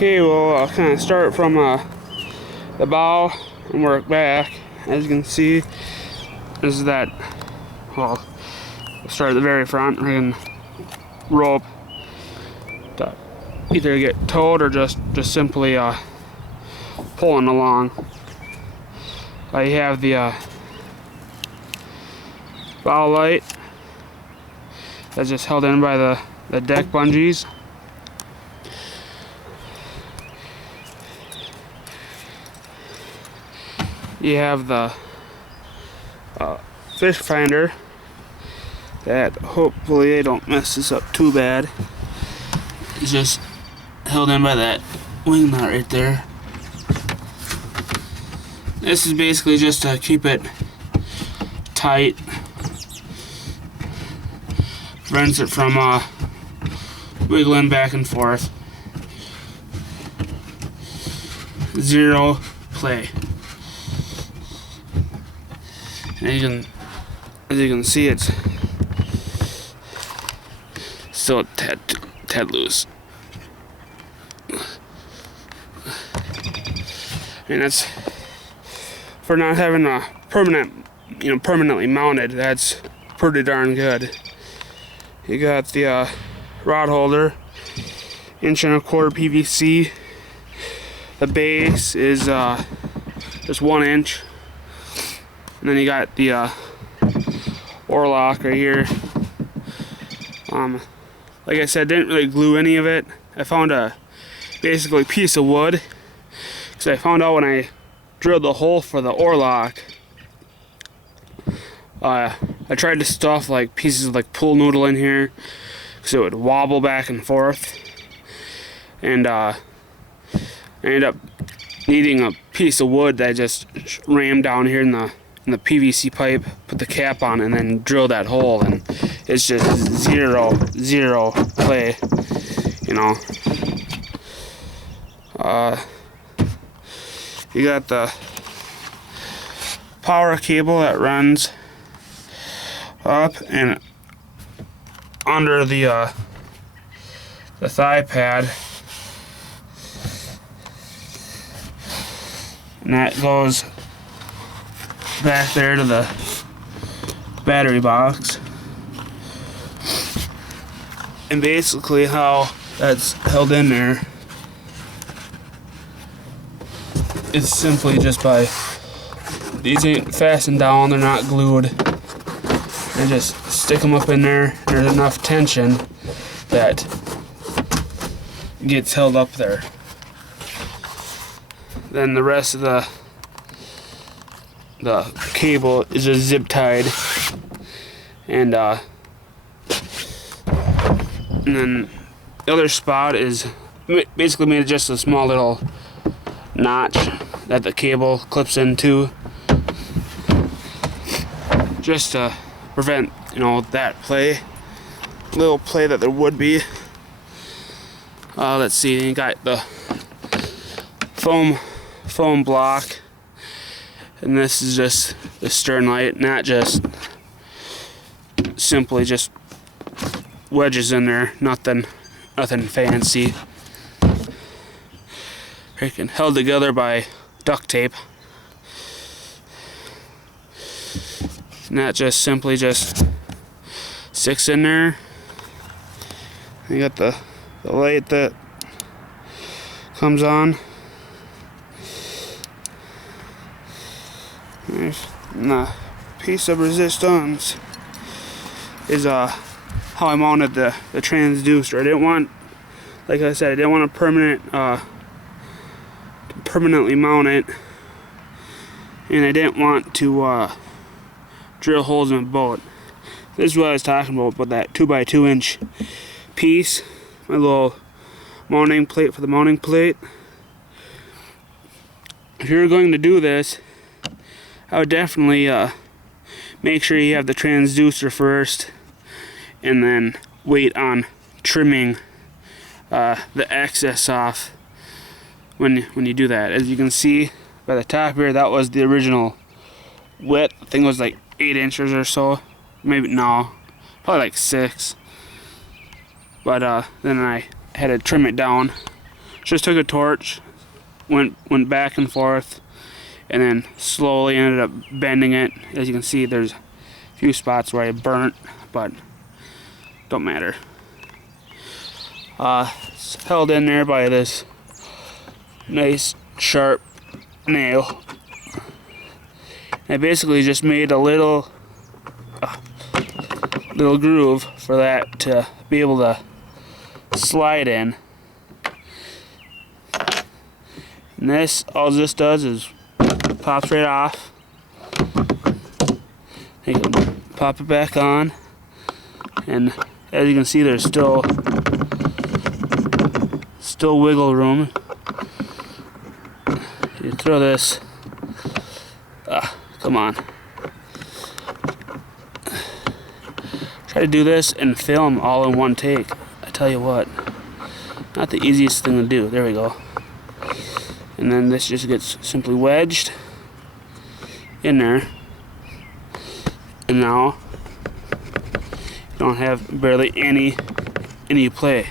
Okay, well, I'll kind of start from the bow and work back. As you can see, this is that, well, we'll start at the very front. We're going to rope to either get towed or just simply pulling along. You have the bow light that's just held in by the deck bungees. You have the fish finder that hopefully I don't mess this up too bad. It's just held in by that wing nut right there. This is basically just to keep it tight, prevents it from wiggling back and forth. Zero play. And as you can see, it's still a tad loose. And that's for not having a permanently mounted. That's pretty darn good. You got the rod holder, 1.25" PVC. The base is just 1 inch. And then you got the oar lock right here. Like I said, didn't really glue any of it. I found a basically piece of wood, because I found out when I drilled the hole for the oar lock, I tried to stuff like pieces of like pool noodle in here, because it would wobble back and forth, and I ended up needing a piece of wood that I just rammed down here in the PVC pipe, put the cap on, and then drill that hole, and it's just zero play, you know. You got the power cable that runs up and under the thigh pad, and that goes back there to the battery box. And basically how that's held in there is simply just by, these ain't fastened down, they're not glued. I just stick them up in there, and there's enough tension that gets held up there. Then the rest of the cable is just zip tied, and then the other spot is basically made just a small little notch that the cable clips into, just to prevent, that little play that there would be. Let's see, you got the foam block. And this is just the stern light, not just simply just wedges in there, nothing fancy. Freaking held together by duct tape. And that just simply just sticks in there. You got the light that comes on. And the piece of resistance is how I mounted the transducer. I didn't want, like I said, I didn't want to permanently mount it, and I didn't want to drill holes in the boat. This is what I was talking about, with that 2x2 inch piece, my little mounting plate for the mounting plate. If you're going to do this, I would definitely make sure you have the transducer first, and then wait on trimming the excess off when you do that. As you can see by the top here, that was the original width. I think it was like 8 inches or so. Maybe, no, probably like 6. But then I had to trim it down Just took a torch, went back and forth, and then slowly ended up bending it. As you can see, there's a few spots where I burnt, but don't matter. It's held in there by this nice sharp nail. I basically just made a little groove for that to be able to slide in. And this, all this does is pops right off. You can pop it back on, and as you can see, there's still wiggle room. You throw this. Come on. Try to do this and film all in one take. I tell you what, not the easiest thing to do. There we go. And then this just gets simply wedged in there. And now you don't have barely any play,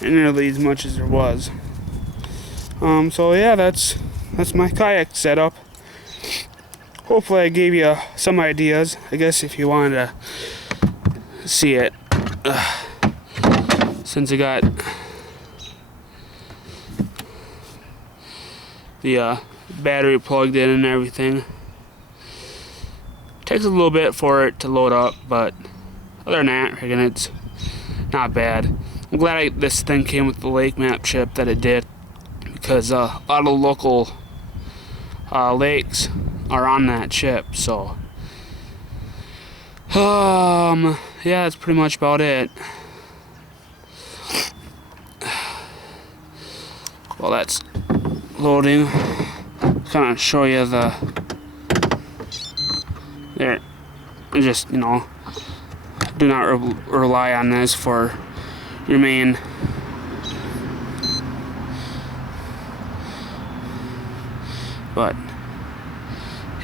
and nearly as much as there was. So yeah, that's my kayak setup. Hopefully I gave you some ideas. I guess if you wanted to see it, since I got the battery plugged in and everything. Takes a little bit for it to load up, but other than that, again, it's not bad. I'm glad this thing came with the lake map chip that it did, because a lot of local lakes are on that chip. So yeah, that's pretty much about it. While that's loading, kind of show you the there. Just, you know, do not rely on this for your main but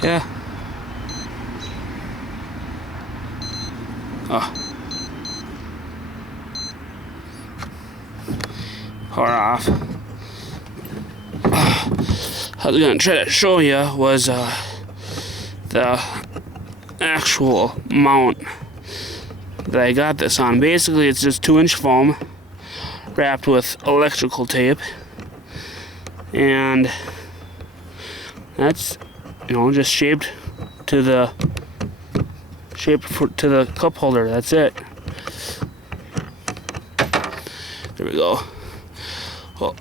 yeah. Power off. I was gonna try to show you was the actual mount that I got this on. Basically, it's just 2-inch foam wrapped with electrical tape, and that's, you know, just shaped to the cup holder. That's it. There we go. Well,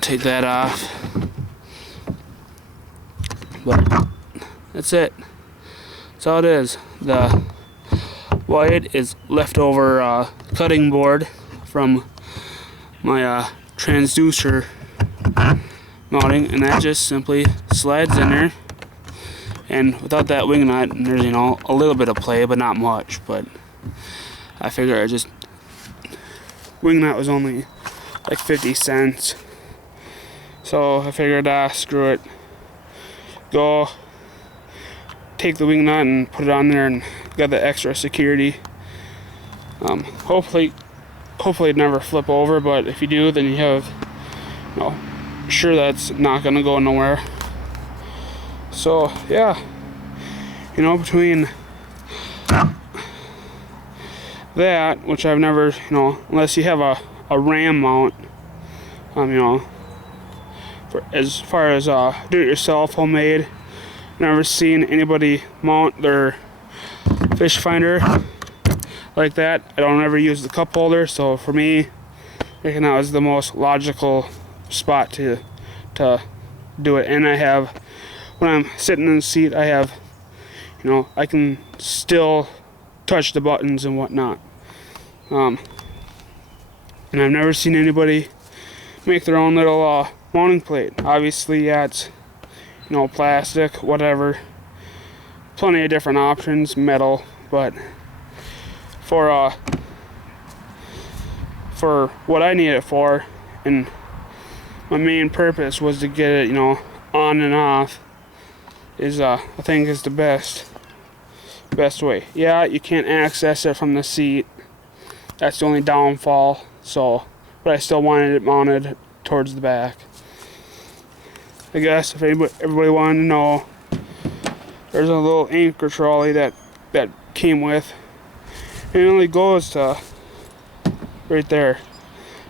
take that off, but that's it. That's all it is. The white is leftover cutting board from my transducer mounting, and that just simply slides in there. And without that wing nut, there's, you know, a little bit of play, but not much. But I figure wing nut was only like 50 cents. So I figured, screw it. Go take the wing nut and put it on there, and got the extra security. Hopefully it never flip over, but if you do, then you have, you know, sure that's not gonna go nowhere. So yeah, you know, between that, which I've never, you know, unless you have a ram mount, you know, as far as do-it-yourself homemade, never seen anybody mount their fish finder like that. I don't ever use the cup holder, so for me, I think that was the most logical spot to do it. And I have, when I'm sitting in the seat, I have, you know, I can still touch the buttons and whatnot. And I've never seen anybody make their own little mounting plate. Obviously, yeah, it's, you know, plastic, whatever. Plenty of different options, metal, but for what I need it for, and my main purpose was to get it, you know, on and off, is I think is the best way. Yeah, you can't access it from the seat. That's the only downfall. So but I still wanted it mounted towards the back. I guess if everybody wanted to know, there's a little anchor trolley that came with, and it only goes to right there.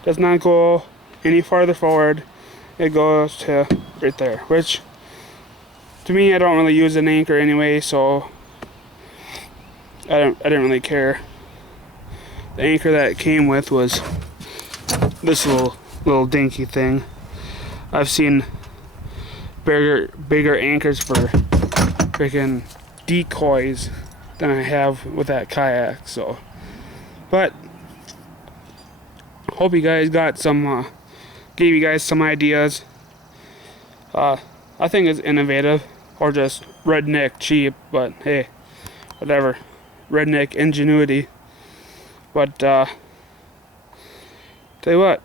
Does not go any farther forward. It goes to right there, which to me, I don't really use an anchor anyway, so I didn't really care. The anchor that it came with was this little dinky thing. I've seen bigger anchors for freaking decoys than I have with that kayak. So, but hope you guys got some, gave you guys some ideas. I think it's innovative, or just redneck cheap, but hey, whatever. Redneck ingenuity. But tell you what,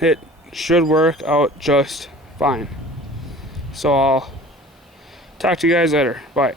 it should work out just fine. So I'll talk to you guys later. Bye.